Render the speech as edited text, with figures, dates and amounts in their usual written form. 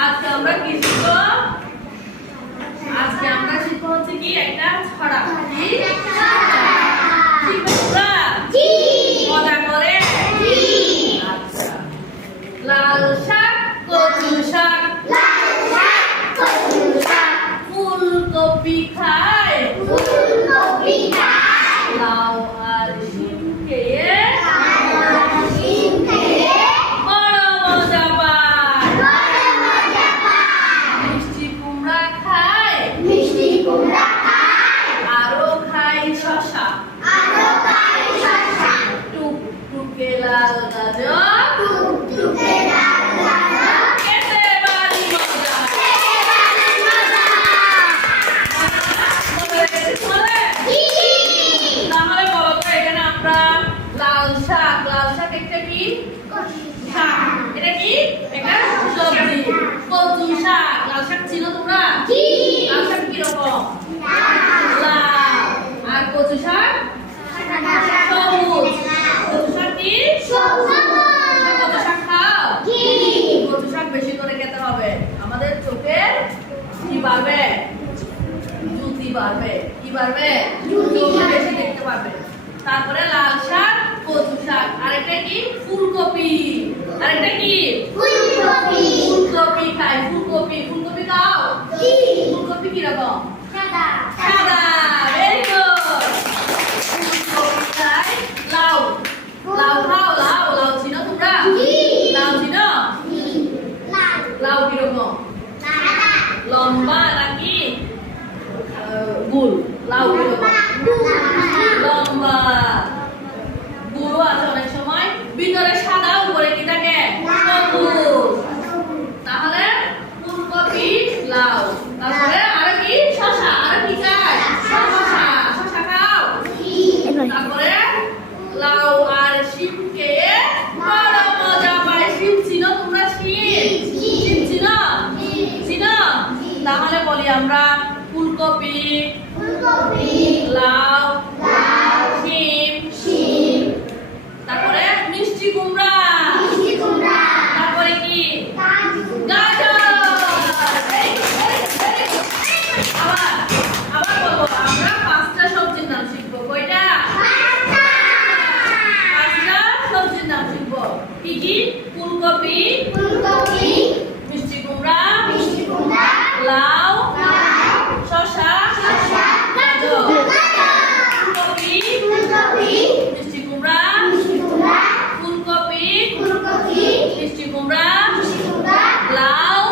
আজকে আমরা কি শিখবো? আজকে আমরা শিখবো হচ্ছে কি একটা ছড়া। কি শিখবো তোমরা? মজা করে? আচ্ছা। লাল শাক, কচু শাক, ফুলকপি খায়, লাউ আর শিম খেয়ে বড় মজা পায়। মিষ্টি কুমড়া খায়, আরো খায় শশা, টুকটুকে লাল গাজর, খেতে বাড়ি মজা। তাহলে বলো তো এখানে আমরা লাল শাক একটা কি শাক, এটা কি একটা সবজি। কচু শাক, লাল শাক চিনো তোমরা? লাল শাক কি রকম? লাল। আর কচু শাক সবুজ। কচু শাক কি কচু শাক খাও? কচু শাক বেশি করে খেতে হবে, আমাদের চোখের কি বাড়বে? জ্যোতি বাড়বে। কি বাড়বে? চোখ বেশি দেখতে পারবে। তারপরে লাল শাক, কচু শাক, আরেকটা কি ফুলকপি, আরেকটা কি ফুলকপি খায়। ফুলকপি খাও? ফুলকপি কি রকম? সাদা। Very good. ফুলকপি খায়। লাউ খাও? লাউ চিনো তোমরা? লাউ চিনো? লাউ কি রকম? লম্বা নাকি গোল? লাউ কি রকম? লম্বা। গুলো আছে অনেক সময়, ভিতরে সাদা, উপরে কি থাকে? সবুজ। তাহলে ফুলকপি, লাউ, তারপরে আর কি শশা, আর কি খায়? শশা খাও? তারপরে লাউ আর শিম খেয়ে বড় মজা পায়। শিম চিনো তোমরা? শিম চিনো? তাহলে বলি আমরা ফুলকপি,